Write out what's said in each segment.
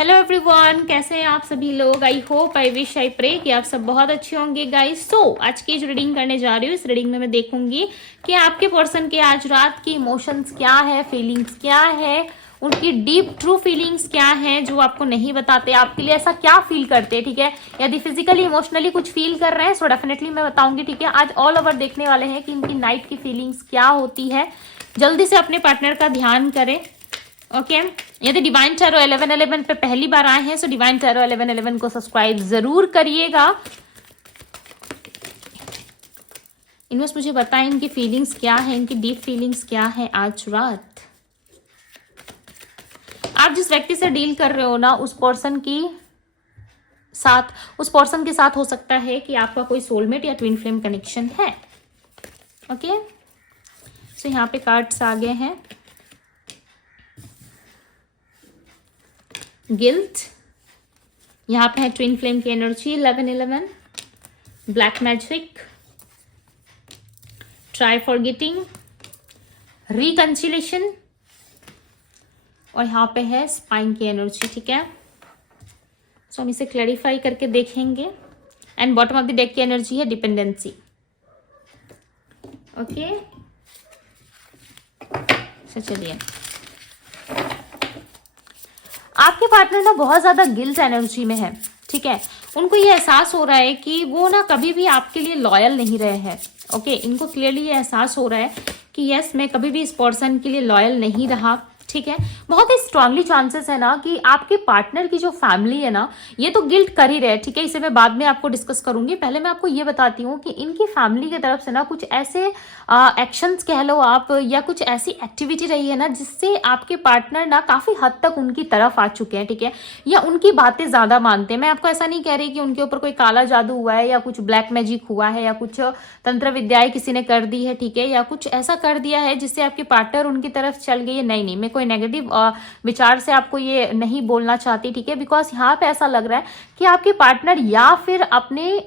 Hello everyone, कैसे हैं आप सभी लोग। I hope, I wish, I pray कि आप सब बहुत अच्छे होंगे गाइस। सो आज की जो रीडिंग करने जा रही हूँ, इस रीडिंग में मैं देखूंगी कि आपके पर्सन के आज रात की इमोशंस क्या है, फीलिंग्स क्या है, उनकी डीप ट्रू फीलिंग्स क्या है जो आपको नहीं बताते, आपके लिए ऐसा क्या फील करते हैं। ठीक है, यदि फिजिकली इमोशनली कुछ फील कर रहे हैं सो डेफिनेटली मैं बताऊंगी। ठीक है, आज ऑल ओवर देखने वाले हैं कि इनकी नाइट की फीलिंग्स क्या होती है। जल्दी से अपने पार्टनर का ध्यान करें। ओके यदि डिवाइन टैरो 1111 पे पहली बार आए हैं तो डिवाइन टैरो 1111 को सब्सक्राइब जरूर करिएगा। इनमें मुझे बताएं इनकी फीलिंग्स क्या है, इनकी डीप फीलिंग्स क्या है आज रात। आप जिस व्यक्ति से डील कर रहे हो ना, उस पर्सन के साथ हो सकता है कि आपका कोई सोलमेट या ट्विन फ्लेम कनेक्शन है। ओके सो यहाँ पे कार्ड्स आ गए हैं। गिल्ट, यहाँ पे है ट्विन फ्लेम की energy 1111, black magic, try forgetting, reconciliation और यहाँ पे है स्पाइन की एनर्जी। ठीक है, सो हम इसे क्लैरिफाई करके देखेंगे। And bottom of the deck की एनर्जी है डिपेंडेंसी। ओके सो चलिए, आपके पार्टनर ना बहुत ज्यादा गिल्ट एनर्जी में है। ठीक है, उनको ये एहसास हो रहा है कि वो ना कभी भी आपके लिए लॉयल नहीं रहे हैं। ओके इनको क्लियरली ये एहसास हो रहा है कि यस, मैं कभी भी इस पर्सन के लिए लॉयल नहीं रहा। ठीक है, बहुत ही स्ट्रांगली चांसेस है ना कि आपके पार्टनर की जो फैमिली है ना, ये तो गिल्ट कर ही रहे हैं। ठीक है, इसे मैं बाद में आपको डिस्कस करूंगी। पहले मैं आपको ये बताती हूँ कि इनकी फैमिली की तरफ से ना कुछ ऐसे एक्शंस कह लो आप, या कुछ ऐसी एक्टिविटी रही है ना जिससे आपके पार्टनर ना काफी हद तक उनकी तरफ आ चुके हैं। ठीक है, या उनकी बातें ज्यादा मानते हैं। मैं आपको ऐसा नहीं कह रही कि उनके ऊपर कोई काला जादू हुआ है या कुछ ब्लैक मैजिक हुआ है या कुछ तंत्र विद्याएं किसी ने कर दी है। ठीक है, या कुछ ऐसा कर दिया है जिससे आपके पार्टनर उनकी तरफ चल गई है। नहीं, मैं कोई नेगेटिव विचार से आपको ये नहीं बोलना चाहती। ठीक है, बिकॉज यहाँ पे ऐसा लग रहा है कि आपके पार्टनर या फिर अपने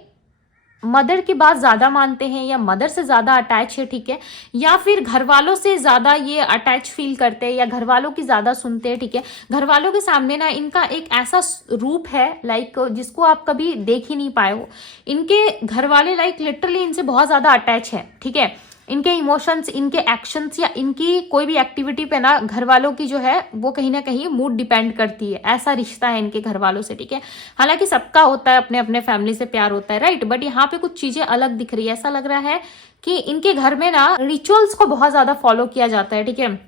मदर की बात ज्यादा मानते हैं या मदर से ज्यादा अटैच है। ठीक है, या फिर घर वालों से ज्यादा ये अटैच फील करते हैं या घर वालों की ज्यादा सुनते हैं। ठीक है, घर वालों के सामने ना इनका एक ऐसा रूप है लाइक जिसको आप कभी देख ही नहीं पाए हो। इनके घर वाले लाइक लिटरली इनसे बहुत ज्यादा अटैच है। ठीक है, इनके इमोशंस, इनके एक्शंस या इनकी कोई भी एक्टिविटी पे ना घर वालों की जो है वो कहीं ना कहीं मूड डिपेंड करती है। ऐसा रिश्ता है इनके घर वालों से। ठीक है, हालांकि सबका होता है, अपने अपने फैमिली से प्यार होता है, राइट, बट यहाँ पे कुछ चीजें अलग दिख रही है। ऐसा लग रहा है कि इनके घर में ना रिचुअल्स को बहुत ज्यादा फॉलो किया जाता है। ठीक है,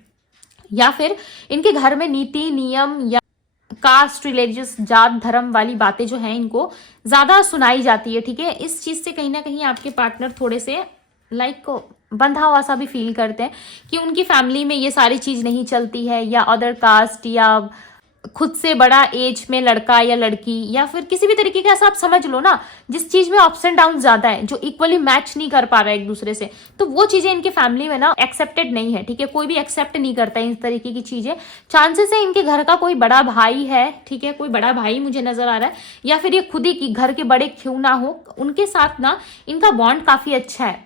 या फिर इनके घर में नीति नियम या कास्ट, रिलीजियस, जात धर्म वाली बातें जो है इनको ज्यादा सुनाई जाती है। ठीक है, इस चीज से कहीं ना कहीं आपके पार्टनर थोड़े से लाइक बंधा हुआ सा भी फील करते हैं कि उनकी फैमिली में ये सारी चीज नहीं चलती है, या अदर कास्ट या खुद से बड़ा एज में लड़का या लड़की या फिर किसी भी तरीके का, ऐसा आप समझ लो ना, जिस चीज में अप्स एंड डाउन ज्यादा है, जो इक्वली मैच नहीं कर पा रहा है एक दूसरे से, तो वो चीजें इनकी फैमिली में ना एक्सेप्टेड नहीं है। ठीक है, कोई भी एक्सेप्ट नहीं करता है इस तरीके की चीजें। चांसेस है इनके घर का कोई बड़ा भाई है। ठीक है, कोई बड़ा भाई मुझे नजर आ रहा है, या फिर ये खुद ही की घर के बड़े क्यों ना हो, उनके साथ ना इनका बॉन्ड काफी अच्छा है।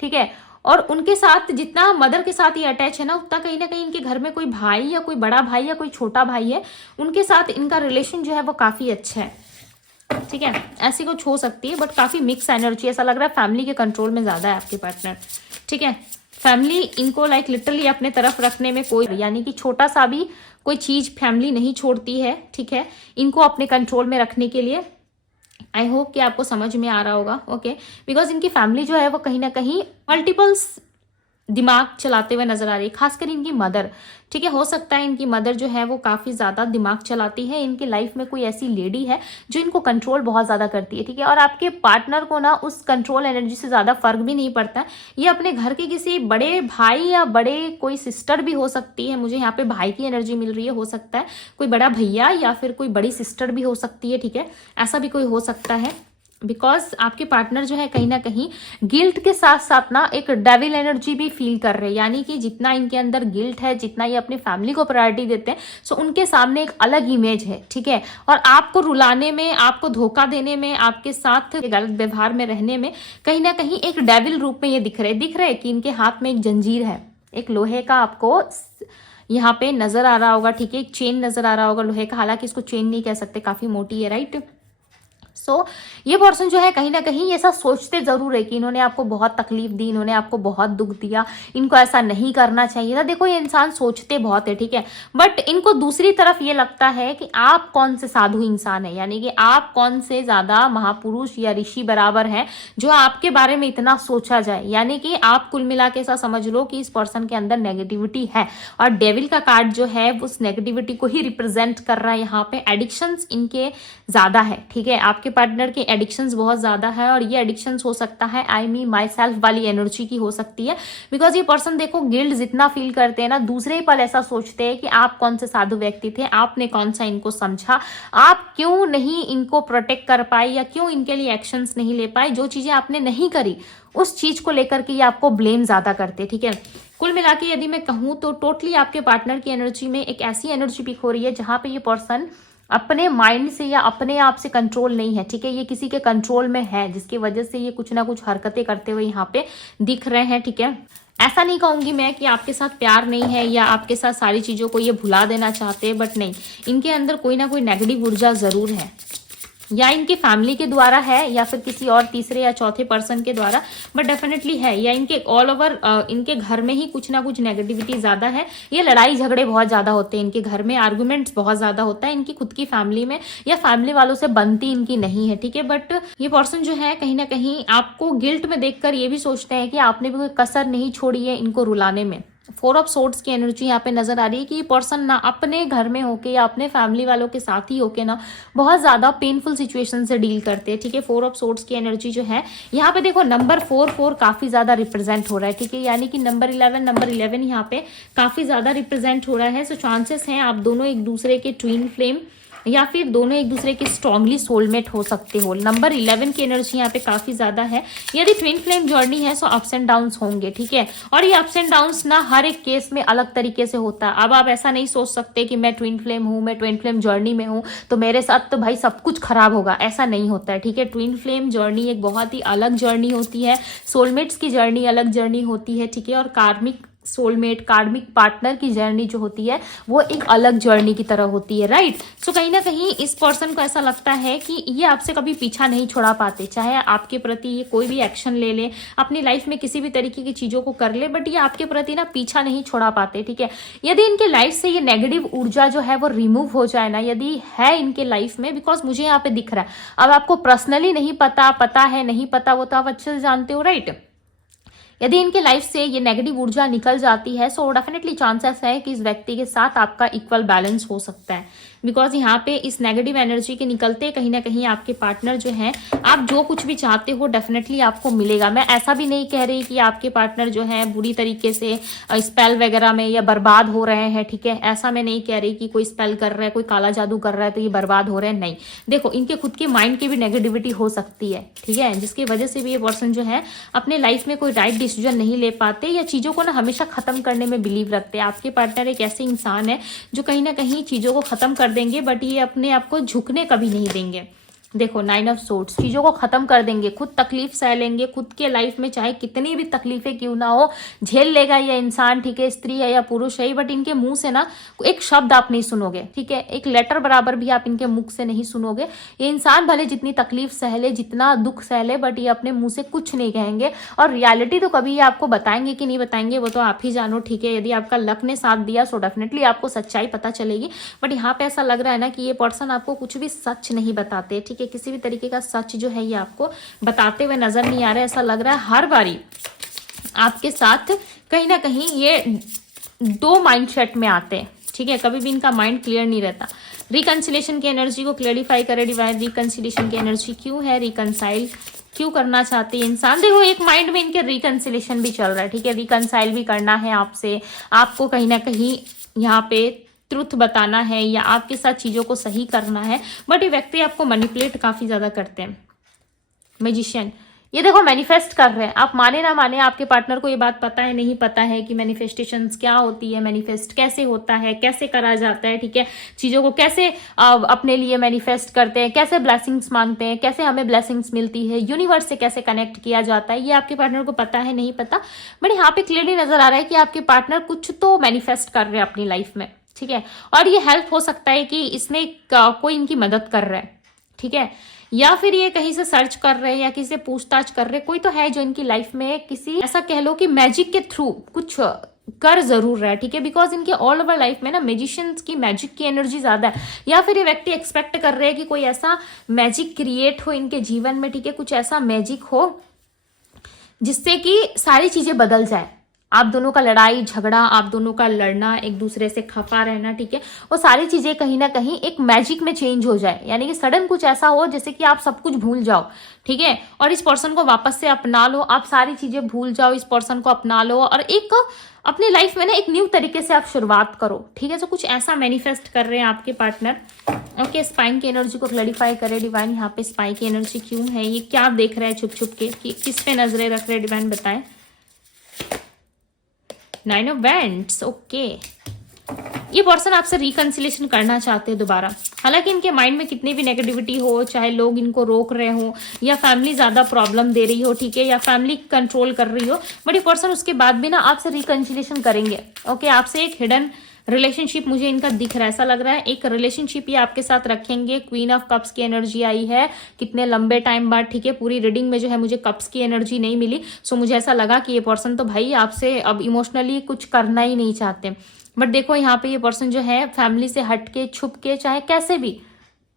ठीक है, और उनके साथ जितना मदर के साथ ये अटैच है ना, उतना कहीं ना कहीं इनके घर में कोई भाई या कोई बड़ा भाई या कोई छोटा भाई है, उनके साथ इनका रिलेशन जो है वो काफी अच्छा है। ठीक है, ऐसी कुछ हो सकती है, बट काफी मिक्स एनर्जी। ऐसा लग रहा है फैमिली के कंट्रोल में ज्यादा है आपके पार्टनर। ठीक है, फैमिली इनको लाइक लिटरली अपने तरफ रखने में कोई, यानी कि छोटा सा भी कोई चीज फैमिली नहीं छोड़ती है। ठीक है, इनको अपने कंट्रोल में रखने के लिए। आई होप कि आपको समझ में आ रहा होगा। ओके, बिकॉज इनकी फैमिली जो है वो कहीं ना कहीं मल्टीपल्स दिमाग चलाते हुए नजर आ रही है, खासकर इनकी मदर। ठीक है, हो सकता है इनकी मदर जो है वो काफी ज्यादा दिमाग चलाती है। इनकी लाइफ में कोई ऐसी लेडी है जो इनको कंट्रोल बहुत ज्यादा करती है। ठीक है, और आपके पार्टनर को ना उस कंट्रोल एनर्जी से ज्यादा फर्क भी नहीं पड़ता है। ये अपने घर के किसी बड़े भाई या बड़े कोई सिस्टर भी हो सकती है, मुझे यहाँ पे भाई की एनर्जी मिल रही है, हो सकता है कोई बड़ा भैया या फिर कोई बड़ी सिस्टर भी हो सकती है। ठीक है, ऐसा भी कोई हो सकता है, बिकॉज आपके पार्टनर जो है कहीं ना कहीं गिल्ट के साथ साथ ना एक डेविल एनर्जी भी फील कर रहे हैं। यानी कि जितना इनके अंदर गिल्ट है, जितना ये अपनी फैमिली को प्रायोरिटी देते हैं, सो उनके सामने एक अलग इमेज है। ठीक है, और आपको रुलाने में, आपको धोखा देने में, आपके साथ गलत व्यवहार में रहने में कहीं ना कहीं एक डेविल रूप में ये दिख रहे कि इनके हाथ में एक जंजीर है, एक लोहे का आपको यहाँ पे नजर आ रहा होगा, ठीक है। एक चेन नजर आ रहा होगा लोहे का, हालांकि इसको चेन नहीं कह सकते, काफी मोटी है, राइट। ये पर्सन जो है कहीं ना कहीं ऐसा सोचते जरूर है कि इन्होंने आपको बहुत तकलीफ दी, इन्होंने आपको बहुत दुख दिया, इनको ऐसा नहीं करना चाहिए था। देखो ये इंसान सोचते बहुत है, ठीक है, बट इनको दूसरी तरफ ये लगता है कि आप कौन से साधु इंसान है, यानी कि आप कौन से ज्यादा महापुरुष या ऋषि बराबर हैं जो आपके बारे में इतना सोचा जाए। यानी कि आप कुल मिला के ऐसा समझ लो कि इस पर्सन के अंदर नेगेटिविटी है, और डेविल का कार्ड जो है उस नेगेटिविटी को ही रिप्रेजेंट कर रहा है। यहाँ पे एडिक्शंस इनके ज्यादा है, ठीक है, आपके पार्टनर के एडिक्शंस बहुत ज्यादा है, और ये एडिक्शंस हो सकता है आई मी माई सेल्फ वाली एनर्जी की हो सकती है। बिकॉज ये पर्सन देखो गिल्ट जितना फील करते हैं ना, दूसरे ही पल ऐसा सोचते हैं कि आप कौन से साधु व्यक्ति थे, आपने कौन सा इनको समझा, आप क्यों नहीं इनको प्रोटेक्ट कर पाए, या क्यों इनके लिए एक्शंस नहीं ले पाए, जो चीजें आपने नहीं करी उस चीज को लेकर के ये आपको ब्लेम ज्यादा करते, ठीक है। कुल मिला के यदि मैं कहूं तो टोटली आपके पार्टनर की एनर्जी में एक ऐसी एनर्जी पिक हो रही है जहां पे ये पर्सन अपने माइंड से या अपने आप से कंट्रोल नहीं है, ठीक है, ये किसी के कंट्रोल में है, जिसकी वजह से ये कुछ ना कुछ हरकतें करते हुए यहाँ पे दिख रहे हैं, ठीक है। ऐसा नहीं कहूंगी मैं कि आपके साथ प्यार नहीं है या आपके साथ सारी चीजों को ये भुला देना चाहते हैं, बट नहीं, इनके अंदर कोई ना कोई नेगेटिव ऊर्जा जरूर है, या इनकी फैमिली के द्वारा है या फिर किसी और तीसरे या चौथे पर्सन के द्वारा, बट डेफिनेटली है, या इनके ऑल ओवर इनके घर में ही कुछ ना कुछ नेगेटिविटी ज्यादा है। ये लड़ाई झगड़े बहुत ज्यादा होते हैं इनके घर में, आर्गुमेंट्स बहुत ज्यादा होता है इनकी खुद की फैमिली में, या फैमिली वालों से बनती इनकी नहीं है, ठीक है। बट ये पर्सन जो है कहीं ना कहीं आपको गिल्ट में देखकर ये भी सोचते हैं कि आपने भी कोई कसर नहीं छोड़ी है इनको रुलाने में। 4 ऑफ सोर्ड्स की एनर्जी यहाँ पे नजर आ रही है कि ये पर्सन ना अपने घर में होके या अपने फैमिली वालों के साथ ही होके ना बहुत ज्यादा पेनफुल सिचुएशन से डील करते हैं, ठीक है। 4 ऑफ सोर्ड्स की एनर्जी जो है यहाँ पे देखो नंबर 4 काफी ज्यादा रिप्रेजेंट हो रहा है, ठीक है, यानी कि नंबर 11 यहाँ पे काफी ज्यादा रिप्रेजेंट हो रहा है। सो चांसेस हैं आप दोनों एक दूसरे के ट्विन फ्लेम या फिर दोनों एक दूसरे के स्ट्रांगली सोलमेट हो सकते हो। नंबर 11 की एनर्जी यहाँ पे काफी ज्यादा है। यदि ट्विन फ्लेम जर्नी है सो अप्स एंड डाउन्स होंगे, ठीक है, और ये अप्स एंड डाउन्स ना हर एक केस में अलग तरीके से होता है। अब आप ऐसा नहीं सोच सकते कि मैं ट्विन फ्लेम हूं, मैं ट्विन फ्लेम जर्नी में हूं तो मेरे साथ तो भाई सब कुछ खराब होगा, ऐसा नहीं होता है, ठीक है। ट्विन फ्लेम जर्नी एक बहुत ही अलग जर्नी होती है, सोलमेट्स की जर्नी अलग जर्नी होती है, ठीक है, और कार्मिक सोलमेट कार्मिक पार्टनर की जर्नी जो होती है वो एक अलग जर्नी की तरह होती है, राइट। सो कहीं ना कहीं इस पर्सन को ऐसा लगता है कि ये आपसे कभी पीछा नहीं छोड़ा पाते, चाहे आपके प्रति ये कोई भी एक्शन ले ले, अपनी लाइफ में किसी भी तरीके की चीजों को कर ले, बट ये आपके प्रति ना पीछा नहीं छोड़ा पाते, ठीक है। यदि इनके लाइफ से ये नेगेटिव ऊर्जा जो है वो रिमूव हो जाए ना, यदि है इनके लाइफ में, बिकॉज मुझे यहाँ पे दिख रहा है, अब आपको पर्सनली नहीं पता है नहीं पता, वो तो आप अच्छे से जानते हो, राइट। यदि इनके लाइफ से ये नेगेटिव ऊर्जा निकल जाती है सो डेफिनेटली चांसेस है कि इस व्यक्ति के साथ आपका इक्वल बैलेंस हो सकता है, बिकॉज यहाँ पे इस नेगेटिव एनर्जी के निकलते कहीं ना कहीं आपके पार्टनर जो है, आप जो कुछ भी चाहते हो डेफिनेटली आपको मिलेगा। मैं ऐसा भी नहीं कह रही कि आपके पार्टनर जो है बुरी तरीके से स्पेल वगैरह में या बर्बाद हो रहे हैं, ठीक है, ऐसा मैं नहीं कह रही कि कोई स्पेल कर रहा है, कोई काला जादू कर रहा है तो ये बर्बाद हो रहे हैं, नहीं। देखो इनके खुद के माइंड की भी नेगेटिविटी हो सकती है, ठीक है, जिसकी वजह से भी ये पर्सन जो है अपने लाइफ में कोई राइट डिसीजन नहीं ले पाते या चीजों को ना हमेशा खत्म करने में बिलीव रखते हैं। आपके पार्टनर एक ऐसे इंसान है जो कहीं ना कहीं चीजों को खत्म कर देंगे, बट ये अपने आप को झुकने कभी नहीं देंगे। देखो 9 ऑफ सोर्ड्स, चीजों को खत्म कर देंगे, खुद तकलीफ सह लेंगे, खुद के लाइफ में चाहे कितनी भी तकलीफें क्यों ना हो झेल लेगा ये इंसान, ठीक है, स्त्री है या पुरुष है, बट इनके मुंह से ना एक शब्द आप नहीं सुनोगे, ठीक है, एक लेटर बराबर भी आप इनके मुख से नहीं सुनोगे। ये इंसान भले जितनी तकलीफ सह ले, जितना दुख सह ले, बट ये अपने मुंह से कुछ नहीं कहेंगे, और रियलिटी तो कभी ये आपको बताएंगे कि नहीं बताएंगे वो तो आप ही जानो, ठीक है। यदि आपका लक ने साथ दिया सो डेफिनेटली आपको सच्चाई पता चलेगी, बट यहाँ पे ऐसा लग रहा है ना कि ये पर्सन आपको कुछ भी सच नहीं बताते, ठीक है, किसी भी तरीके का सच जो है ये आपको बताते हुए नजर नहीं आ रहा है। ऐसा लग रहा है हर बारी आपके साथ कहीं ना कहीं ये 2 माइंडसेट में आते हैं, ठीक है, कभी भी इनका माइंड क्लियर नहीं रहता। रिकंसिलेशन की एनर्जी को क्लियरिफाई करे डिवाइन, रिकंसिलेशन की एनर्जी क्यों है, रिकंसाइल क्यों करना चाहते हैं इंसान। देखो एक माइंड में इनके रिकंसिलेशन भी चल रहा है, ठीक है, रिकंसाइल भी करना है आपसे, आपको कहीं ना कहीं यहाँ पे ट्रुथ बताना है या आपके साथ चीजों को सही करना है, बट ये व्यक्ति आपको मैनिपुलेट काफी ज्यादा करते हैं। मैजिशियन, ये देखो मैनिफेस्ट कर रहे हैं, आप माने ना माने आपके पार्टनर को ये बात पता है नहीं पता है कि मैनिफेस्टेशंस क्या होती है, मैनिफेस्ट कैसे होता है, कैसे करा जाता है, ठीक है, चीजों को कैसे अपने लिए मैनिफेस्ट करते हैं, कैसे ब्लेसिंग्स मांगते हैं, कैसे हमें ब्लेसिंग्स मिलती है, यूनिवर्स से कैसे कनेक्ट किया जाता है, ये आपके पार्टनर को पता है नहीं पता। बट यहाँ पे क्लियरली नजर आ रहा है कि आपके पार्टनर कुछ तो मैनिफेस्ट कर रहे हैं अपनी लाइफ में, ठीक है, और ये हेल्प हो सकता है कि इसमें कोई इनकी मदद कर रहा है, ठीक है, या फिर ये कहीं से सर्च कर रहे हैं या किसी से पूछताछ कर रहे हैं, कोई तो है जो इनकी लाइफ में किसी ऐसा कह लो कि मैजिक के थ्रू कुछ कर जरूर रहा है, ठीक है, बिकॉज इनके ऑल ओवर लाइफ में ना मैजिशियंस की मैजिक की एनर्जी ज्यादा है, या फिर ये व्यक्ति एक्सपेक्ट कर रहे हैं कि कोई ऐसा मैजिक क्रिएट हो इनके जीवन में, ठीक है, कुछ ऐसा मैजिक हो जिससे कि सारी चीजें बदल जाए, आप दोनों का लड़ाई झगड़ा, आप दोनों का लड़ना, एक दूसरे से खफा रहना, ठीक है, वो सारी चीजें कहीं ना कहीं एक मैजिक में चेंज हो जाए, यानी कि सडन कुछ ऐसा हो जैसे कि आप सब कुछ भूल जाओ, ठीक है, और इस पर्सन को वापस से अपना लो, आप सारी चीजें भूल जाओ, इस पर्सन को अपना लो और एक अपनी लाइफ में ना एक न्यू तरीके से आप शुरुआत करो, ठीक है, तो कुछ ऐसा मैनिफेस्ट कर रहे हैं आपके पार्टनर। ओके, स्पाइन की एनर्जी को क्लैरिफाई करे डिवाइन, यहाँ पे स्पाइन की एनर्जी क्यों है, ये क्या देख रहे हैं छुप छुप के, कि किस पे नजरें रख रहे हैं डिवाइन बताएं। 9 ऑफ वैंड्स, ओके, ये पर्सन आपसे रिकंसिलेशन करना चाहते हैं दोबारा, हालांकि इनके माइंड में कितनी भी नेगेटिविटी हो, चाहे लोग इनको रोक रहे हो या फैमिली ज्यादा प्रॉब्लम दे रही हो, ठीक है, या फैमिली कंट्रोल कर रही हो, बट ये पर्सन उसके बाद भी ना आपसे रिकंसिलेशन करेंगे। ओके, आपसे एक हिडन रिलेशनशिप मुझे इनका दिख रहा है, ऐसा लग रहा है एक रिलेशनशिप ये आपके साथ रखेंगे। क्वीन ऑफ कप्स की एनर्जी आई है कितने लंबे टाइम बाद, ठीक है, पूरी रीडिंग में जो है मुझे कप्स की एनर्जी नहीं मिली, सो मुझे ऐसा लगा कि ये पर्सन तो भाई आपसे अब इमोशनली कुछ करना ही नहीं चाहते, बट देखो यहाँ पे ये पर्सन जो है फैमिली से हट के छुप के चाहे कैसे भी,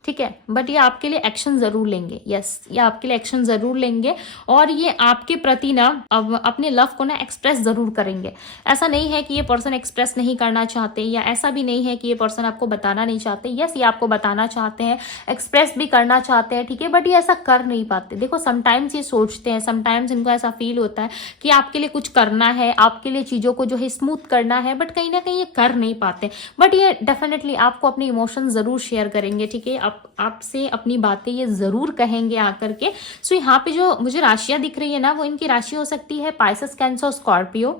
ठीक है, बट ये आपके लिए एक्शन जरूर लेंगे। यस, ये आपके लिए एक्शन जरूर लेंगे और ये आपके प्रति ना अब अपने लव को ना एक्सप्रेस जरूर करेंगे। ऐसा नहीं है कि ये पर्सन एक्सप्रेस नहीं करना चाहते, या ऐसा भी नहीं है कि ये पर्सन आपको बताना नहीं चाहते। यस, ये आपको बताना चाहते हैं, एक्सप्रेस भी करना चाहते हैं, ठीक है, बट ये ऐसा कर नहीं पाते। देखो समटाइम्स ये सोचते हैं, समटाइम्स इनको ऐसा फील होता है कि आपके लिए कुछ करना है, आपके लिए चीजों को जो है स्मूथ करना है, बट कहीं ना कहीं ये कर नहीं पाते। बट ये डेफिनेटली आपको अपने इमोशन जरूर शेयर करेंगे, ठीक है, आपसे अपनी बातें ये जरूर कहेंगे आकर के। सो यहाँ पे जो मुझे राशियां दिख रही है ना, वो इनकी राशि हो सकती है Pisces, Cancer, Scorpio,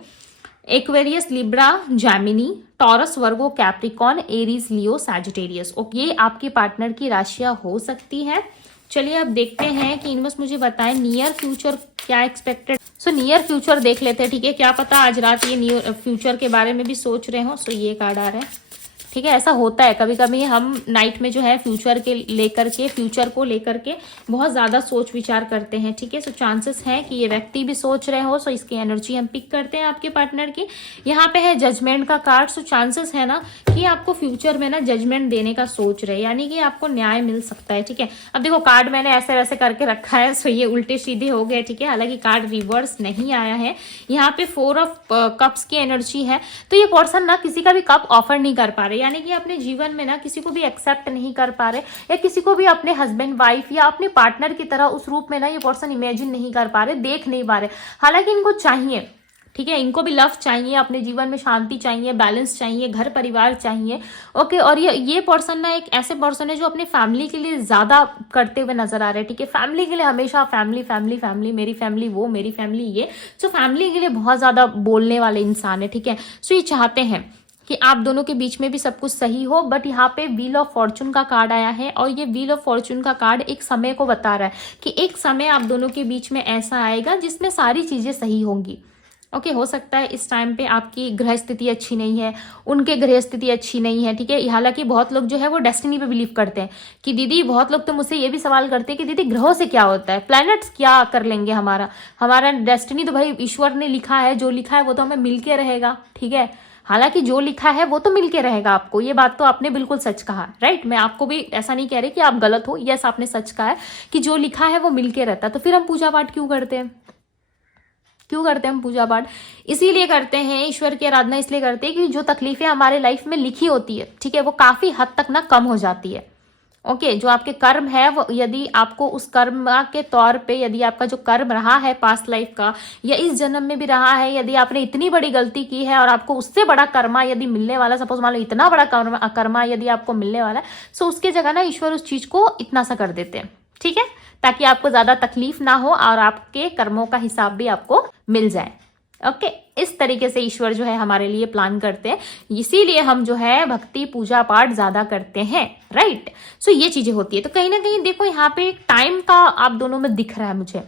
Aquarius, Libra, Gemini, Taurus, Virgo, Capricorn, Aries, Leo, Sagittarius. Okay, ये आपके पार्टनर की राशियां हो सकती है। चलिए अब देखते हैं कि यूनिवर्स मुझे बताएं नियर फ्यूचर क्या एक्सपेक्टेड। सो नियर फ्यूचर देख लेते हैं, ठीक है, क्या पता आज रात ये नियर फ्यूचर के बारे में भी सोच रहे हो। सो ये कार्ड आ रहा है, ठीक है, ऐसा होता है कभी कभी हम नाइट में जो है फ्यूचर को लेकर के बहुत ज्यादा सोच विचार करते हैं, ठीक है। सो चांसेस है कि ये व्यक्ति भी सोच रहे हो, सो इसकी एनर्जी हम पिक करते हैं आपके पार्टनर की। यहाँ पे है जजमेंट का कार्ड, सो चांसेस है ना कि आपको फ्यूचर में ना जजमेंट देने का सोच रहे, यानी कि आपको न्याय मिल सकता है, ठीक है। अब देखो कार्ड मैंने ऐसे वैसे करके रखा है, सो ये उल्टे सीधे हो गए, ठीक है, हालांकि कार्ड रिवर्स नहीं आया है। यहाँ पे 4 ऑफ कप्स की एनर्जी है, तो ये पर्सन ना किसी का भी कप ऑफर नहीं कर पा रहे, यानी कि अपने जीवन में ना किसी को भी एक्सेप्ट नहीं कर पा रहे, या किसी को भी अपने हस्बैंड वाइफ या अपने पार्टनर की तरह उस रूप में ना ये पर्सन इमेजिन नहीं कर पा रहे, देख नहीं पा रहे। हालांकि इनको चाहिए, ठीक है, इनको भी लव चाहिए, अपने जीवन में शांति चाहिए, बैलेंस चाहिए, घर परिवार चाहिए। ओके, और ये पर्सन ना एक ऐसे पर्सन है जो अपने फैमिली के लिए ज्यादा करते हुए नजर आ रहे हैं, ठीक है, फैमिली के लिए हमेशा फैमिली फैमिली फैमिली, मेरी फैमिली वो, मेरी फैमिली ये, सो फैमिली के लिए बहुत ज्यादा बोलने वाले इंसान है, ठीक है। सो ये चाहते हैं कि आप दोनों के बीच में भी सब कुछ सही हो, बट यहाँ पे व्हील ऑफ फॉर्चून का कार्ड आया है, और ये व्हील ऑफ फॉर्चून का कार्ड एक समय को बता रहा है कि एक समय आप दोनों के बीच में ऐसा आएगा जिसमें सारी चीजें सही होंगी। ओके, हो सकता है इस टाइम पे आपकी गृह स्थिति अच्छी नहीं है, उनके गृह स्थिति अच्छी नहीं है, ठीक है। हालांकि बहुत लोग जो है वो डेस्टिनी पे बिलीव करते हैं कि दीदी, बहुत लोग तो मुझसे ये भी सवाल करते हैं कि दीदी ग्रहों से क्या होता है, प्लैनेट्स क्या कर लेंगे हमारा डेस्टिनी तो भाई ईश्वर ने लिखा है, जो लिखा है वो तो हमें मिलके रहेगा, ठीक है। हालांकि जो लिखा है वो तो मिलके रहेगा आपको, ये बात तो आपने बिल्कुल सच कहा, राइट। मैं आपको भी ऐसा नहीं कह रही कि आप गलत हो, यस आपने सच कहा है कि जो लिखा है वो मिलके रहता है। तो फिर हम पूजा पाठ क्यों करते हैं हम पूजा पाठ? इसीलिए करते हैं, ईश्वर की आराधना इसलिए करते हैं कि जो तकलीफें हमारे लाइफ में लिखी होती है, ठीक है, वो काफी हद तक ना कम हो जाती है। ओके, जो आपके कर्म है वो, यदि आपको उस कर्म के तौर पे, यदि आपका जो कर्म रहा है पास्ट लाइफ का या इस जन्म में भी रहा है, यदि आपने इतनी बड़ी गलती की है और आपको उससे बड़ा कर्मा यदि मिलने वाला, सपोज मान लो इतना बड़ा कर्मा यदि आपको मिलने वाला है, सो उसके जगह ना ईश्वर उस चीज को इतना सा कर देते हैं, ठीक है, ताकि आपको ज्यादा तकलीफ ना हो और आपके कर्मों का हिसाब भी आपको मिल जाए। ओके, इस तरीके से ईश्वर जो है हमारे लिए प्लान करते हैं, इसीलिए हम जो है भक्ति पूजा पाठ ज्यादा करते हैं, राइट। सो ये चीजें होती है। तो कहीं ना कहीं देखो यहाँ पे टाइम का आप दोनों में दिख रहा है, मुझे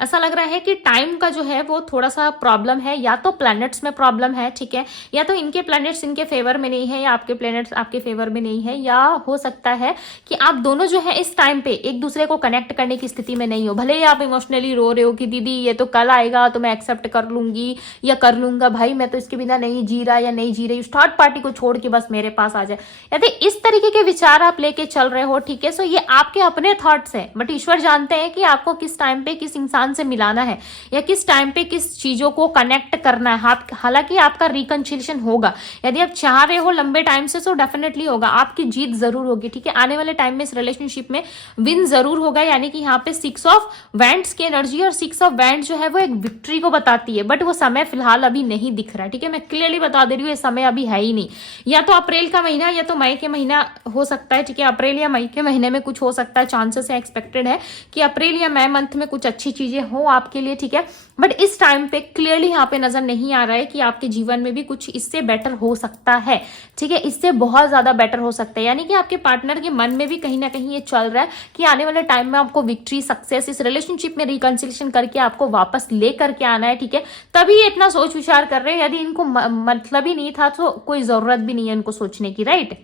ऐसा लग रहा है कि टाइम का जो है वो थोड़ा सा प्रॉब्लम है, या तो प्लैनेट्स में प्रॉब्लम है, ठीक है, या तो इनके प्लैनेट्स इनके फेवर में नहीं है, या आपके प्लैनेट्स आपके फेवर में नहीं है, या हो सकता है कि आप दोनों जो है इस टाइम पे एक दूसरे को कनेक्ट करने की स्थिति में नहीं हो। भले ही आप इमोशनली रो रहे हो कि दीदी ये तो कल आएगा तो मैं एक्सेप्ट कर लूंगी या कर लूंगा, भाई मैं तो इसके बिना नहीं जी रहा या नहीं जी रही, थर्ड पार्टी को छोड़ के बस मेरे पास आ जाए, यदि इस तरीके के विचार आप लेके चल रहे हो, ठीक है, सो ये आपके अपने थॉट्स है, बट ईश्वर जानते हैं कि आपको किस टाइम पे किस इंसान से मिलाना है या किस टाइम पे किस चीजों को कनेक्ट करना है। हालांकि आपका रिकंसिलिएशन होगा, यदि आप चाह रहे हो लंबे टाइम से, तो डेफिनेटली होगा, आपकी जीत जरूर होगी, ठीक है। आने वाले टाइम में इस रिलेशनशिप में विन जरूर होगा, यानी कि यहाँ पे 6 ऑफ वैंड्स की एनर्जी, और 6 ऑफ वैंड्स जो है वो एक विक्ट्री को बताती है, बट वो समय फिलहाल अभी नहीं दिख रहा है, ठीक है। मैं क्लियरली बता दे रही हूँ, ये समय अभी है ही नहीं। या तो अप्रैल का महीना या तो मई के महीना हो सकता है, ठीक है, अप्रैल या मई के महीने में कुछ हो सकता है, चांसेस है, एक्सपेक्टेड है कि अप्रैल या मई मंथ में कुछ अच्छी चीजें हो आपके लिए, ठीक है। बट इस टाइम पे क्लियरली यहाँ पे नजर नहीं आ रहा है कि आपके जीवन में भी कुछ इससे बेटर हो सकता है, ठीक है, इससे बहुत ज्यादा बेटर हो सकता है, यानी कि आपके पार्टनर के मन में भी कहीं ना कहीं ये चल रहा है कि आने वाले टाइम में आपको विक्ट्री, सक्सेस, इस रिलेशनशिप में रिकंसिलिएशन करके आपको वापस लेकर के आना है, ठीक है। तभी ये इतना सोच विचार कर रहे हैं, यदि इनको मतलब ही नहीं था तो कोई जरूरत भी नहीं है इनको सोचने की, राइट।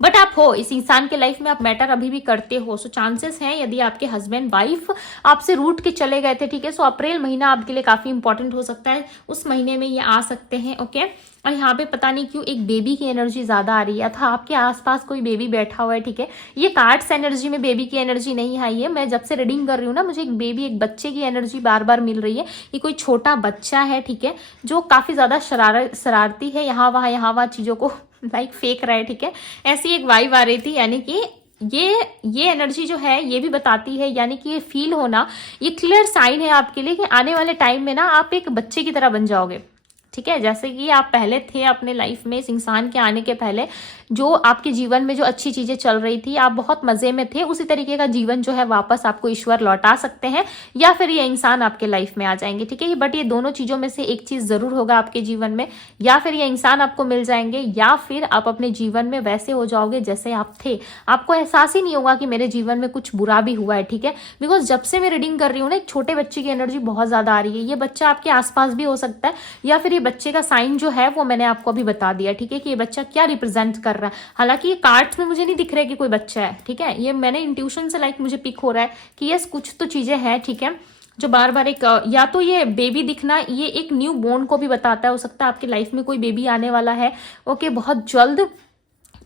बट आप हो इस इंसान के लाइफ में, आप मैटर अभी भी करते हो, सो चांसेस हैं, यदि आपके हस्बैंड वाइफ आपसे रूठ के चले गए थे, ठीक है, सो अप्रैल महीना आपके लिए काफी इंपॉर्टेंट हो सकता है, उस महीने में ये आ सकते हैं, ओके। और यहाँ पे पता नहीं क्यों एक बेबी की एनर्जी ज्यादा आ रही है, था आपके आसपास कोई बेबी बैठा हुआ है, ठीक है। ये कार्ड्स एनर्जी में बेबी की एनर्जी नहीं आई है, मैं जब से रीडिंग कर रही हूँ ना, मुझे एक बेबी, एक बच्चे की एनर्जी बार बार मिल रही है। ये कोई छोटा बच्चा है, ठीक है, जो काफी ज्यादा शरारती है, यहाँ वहाँ चीजों को लाइक फेंक रहा है, ठीक है, ऐसी एक वाइब आ रही थी। यानी कि ये एनर्जी जो है ये भी बताती है, यानी कि ये फील होना, ये क्लियर साइन है आपके लिए कि आने वाले टाइम में ना आप एक बच्चे की तरह बन जाओगे, ठीक है। जैसे कि आप पहले थे अपने लाइफ में, इस इंसान के आने के पहले जो आपके जीवन में जो अच्छी चीजें चल रही थी, आप बहुत मजे में थे, उसी तरीके का जीवन जो है वापस आपको ईश्वर लौटा सकते हैं, या फिर ये इंसान आपके लाइफ में आ जाएंगे, ठीक है। बट ये दोनों चीजों में से एक चीज जरूर होगा आपके जीवन में, या फिर ये इंसान आपको मिल जाएंगे, या फिर आप अपने जीवन में वैसे हो जाओगे जैसे आप थे, आपको एहसास ही नहीं होगा कि मेरे जीवन में कुछ बुरा भी हुआ है, ठीक है। बिकॉज जब से मैं रीडिंग कर रही हूँ ना, एक छोटे बच्चे की एनर्जी बहुत ज्यादा आ रही है। ये बच्चा आपके आसपास भी हो सकता है, या फिर ये बच्चे का साइन जो है वो मैंने आपको अभी बता दिया, ठीक है, कि ये बच्चा क्या रिप्रेजेंट कर रहा है। हालांकि ये कार्ड्स में मुझे नहीं दिख रहा है कि कोई बच्चा है, ठीक है, ये मैंने इंट्यूशन से लाइक मुझे पिक हो रहा है कि यस कुछ तो चीजें हैं, ठीक है, जो बार बार एक, या तो ये बेबी दिखना ये एक न्यू बोर्न को भी बताता है, हो सकता है आपकी लाइफ में कोई बेबी आने वाला है, ओके, बहुत जल्द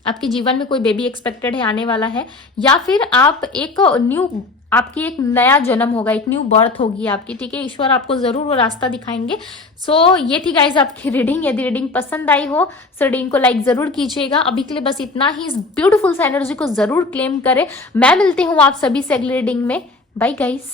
आपके जीवन में कोई बेबी एक्सपेक्टेड है, आने वाला है, या फिर आप एक न्यू, आपकी एक नया जन्म होगा, एक न्यू बर्थ होगी आपकी, ठीक है। ईश्वर आपको जरूर वो रास्ता दिखाएंगे। सो ये थी गाइज आपकी रीडिंग। यदि रीडिंग पसंद आई हो तो रीडिंग को लाइक जरूर कीजिएगा। अभी के लिए बस इतना ही। इस ब्यूटीफुल सा एनर्जी को जरूर क्लेम करें। मैं मिलती हूँ आप सभी से अगली रीडिंग में। Bye guys.